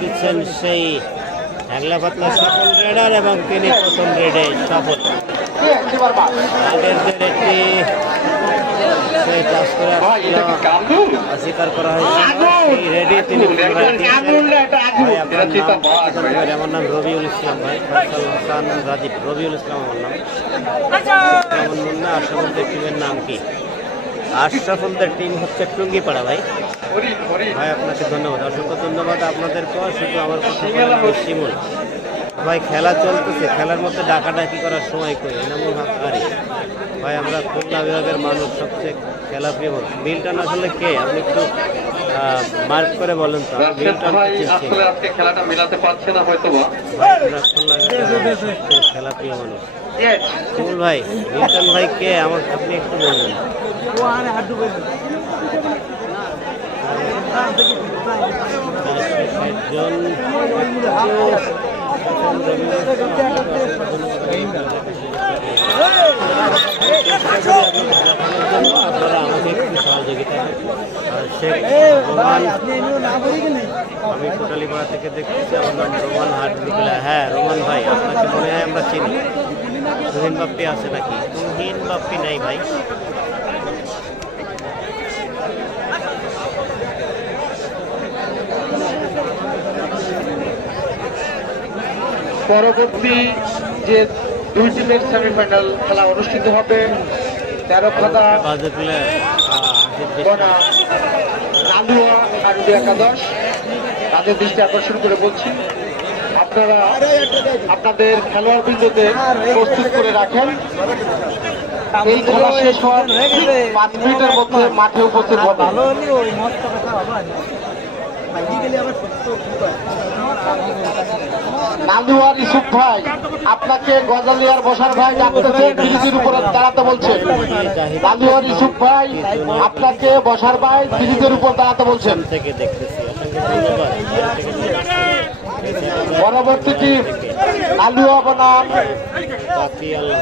দিচ্ছেন সেই হ্যাংলা পাতলা সফল রেডার এবং তিনি প্রথম রেডে সফল। আগের যে রেডটি সেই চাষ করে অস্বীকার করা হয়েছে। সেই রেডি তিনি। আমার নাম রবিউল ইসলাম ভাই ফয়সাল হাসান রাজীব। রবিউল ইসলাম আমার নাম। মুন্না? আশরাফুলদের টিমের নাম কি? আশরাফুলদের টিম হচ্ছে টুঙ্গিপাড়া ভাই। ভাই আপনাকে ধন্যবাদ। অসংখ্য ধন্যবাদ আপনাদেরকেও শুধু আমার কথা শিমুল। ভাই খেলা চলতেছে খেলার মধ্যে ডাকাডাকি করার সময় কই? এনামুল হক আরে। ভাই আমরা খুলনা বিভাগের মানুষ সবচেয়ে খেলা প্রিয় মিল্টন আসলে কে? আপনি একটু মার্ক করে বলেন তো। মিল্টন ভাই আসলে আজকে খেলাটা মেলাতে পারছে না হয়তো ভাই আমরা খুলনা খেলা প্রিয় মানুষ। শিমুল ভাই মিল্টন ভাই কে? আমার আপনি একটু বলবেন। আপনারা আমাকে একটু সহযোগিতা আমি কোটালীপাড়া থেকে দেখতেছি আমার নাম রোমান হাট বিকেলা। হ্যাঁ রোমান ভাই, আপনাকে মনে হয় আমরা চিনি। তুহিন বাপ্পি আছে নাকি? তুহিন বাপ্পি নাই ভাই। পরবর্তী যে দুই টিমের সেমিফাইনাল খেলা অনুষ্ঠিত হবে, তেরো আরবি একাদশ। তাদের দৃষ্টি আকর্ষণ করে বলছি, আপনারা আপনাদের খেলোয়াড় বৃন্দতে প্রস্তুত করে রাখেন। এই খেলা শেষ হওয়ার পাঁচ মিনিটের মধ্যে মাঠে উপস্থিত হবে। নান্দুয়ার ইসুফ ভাই, আপনাকে গজালিয়ার বসার ভাই ডাকতেছে, ব্রিজের উপরে দাঁড়াতে বলছেন নান্দুয়ার ইসুফ ভাই, আপনাকে বসার ভাই ব্রিজের উপর দাঁড়াতে বলছেন। থেকে দেখতেছি অসংখ্য ধন্যবাদ পরবর্তী বনাম। বাকি আল্লাহ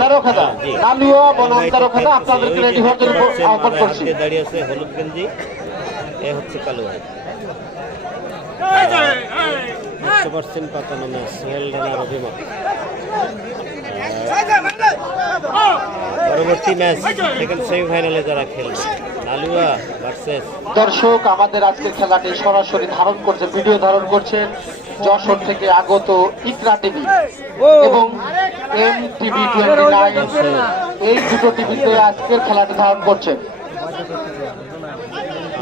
তেরো খাদা নান্দুয়া বনাম তেরো খাদা ওই আপনাদেরকে রেডি হওয়ার জন্য আহ্বান করছি। দাঁড়িয়ে আছে হলুদ গেঞ্জি এ হচ্ছে কালু একশো পার্সেন্ট পাতানো ম্যাচ সোহেল রানার অভিমত পরবর্তী ম্যাচ সেকেন্ড সেমিফাইনালে যারা খেলবে নালুয়া ভার্সেস। দর্শক, আমাদের আজকের খেলাটি সরাসরি ধারণ করছে, ভিডিও ধারণ করছেন যশোর থেকে আগত ইকরা টিভি এবং এম টিভি টোয়েন্টি নাইন। এই দুটো টিভিতে আজকের খেলাটি ধারণ করছে।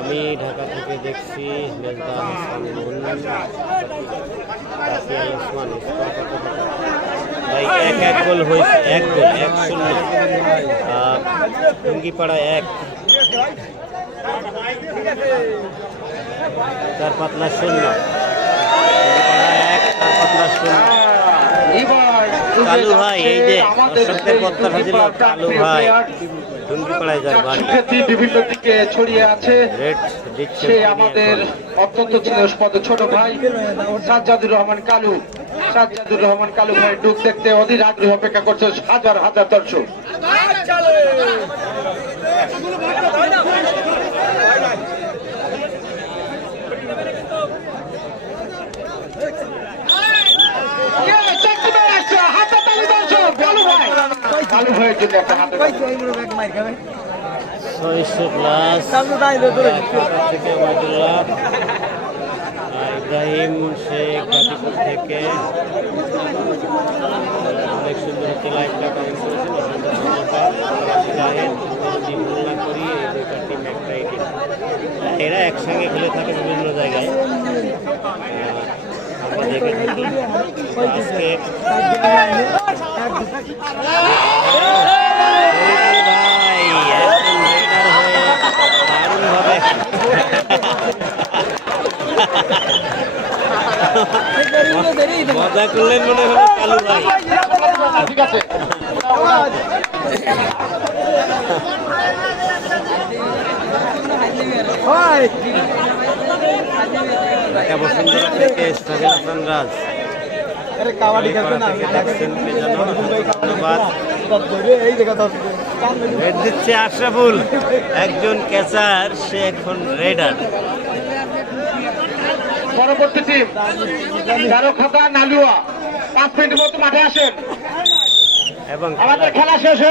আমি ঢাকা থেকে দেখছি মেজদা? ভাই, এক এক গোল হয়েছে, এক গোল, এক শূন্য। টুঙ্গিপাড়া এক। চার পাতলা শূন্য। এক, চার পাতলা শূন্য। কালু ভাই এই যে দর্শকদের প্রত্যাশা ছিল কালু ভাই টুঙ্গিপাড়ায় যার বাড়ি। বিভিন্ন দিকে ছড়িয়ে আছে। সে আমাদের অত্যন্ত ছোট ভাই সাজ্জাদুর রহমান কালু। সাজ্জাদুর রহমান কালু ভাই ডুব দেখতে অধীর আগ্রহ অপেক্ষা করছে হাজার হাজার দর্শক। একটা হাতে ছয়শো প্লাস থেকে ওয়াইদুল্লাহ ইব্রাহিম শেখ গাজীপুর থেকে। অনেক সুন্দর একটি লাইভটা কমেন্ট করেছেন ধন্যবাদ করি এই দুইটা টিম এরা একসঙ্গে খেলে থাকে বিভিন্ন জায়গায়। আমরা দেখে থাকি আজকে ভাই একজন রাইডার হয়ে দারুণভাবে মজা করলেন মনে হলো কালু ভাই ঠিক আছে। ঢাকা বসুন্ধরা থেকে স্টাফিল হাসান রাজ থেকে দেখছেন কে যেন? ধন্যবাদ রেড দিচ্ছে আশরাফুল। একজন ক্যাচার সে এখন রেডার পরবর্তী টিম তেরো খাতা নালুয়া। পাঁচ মিনিটের মতো মাঠে আসেন। আমাদের খেলা শেষ হয়ে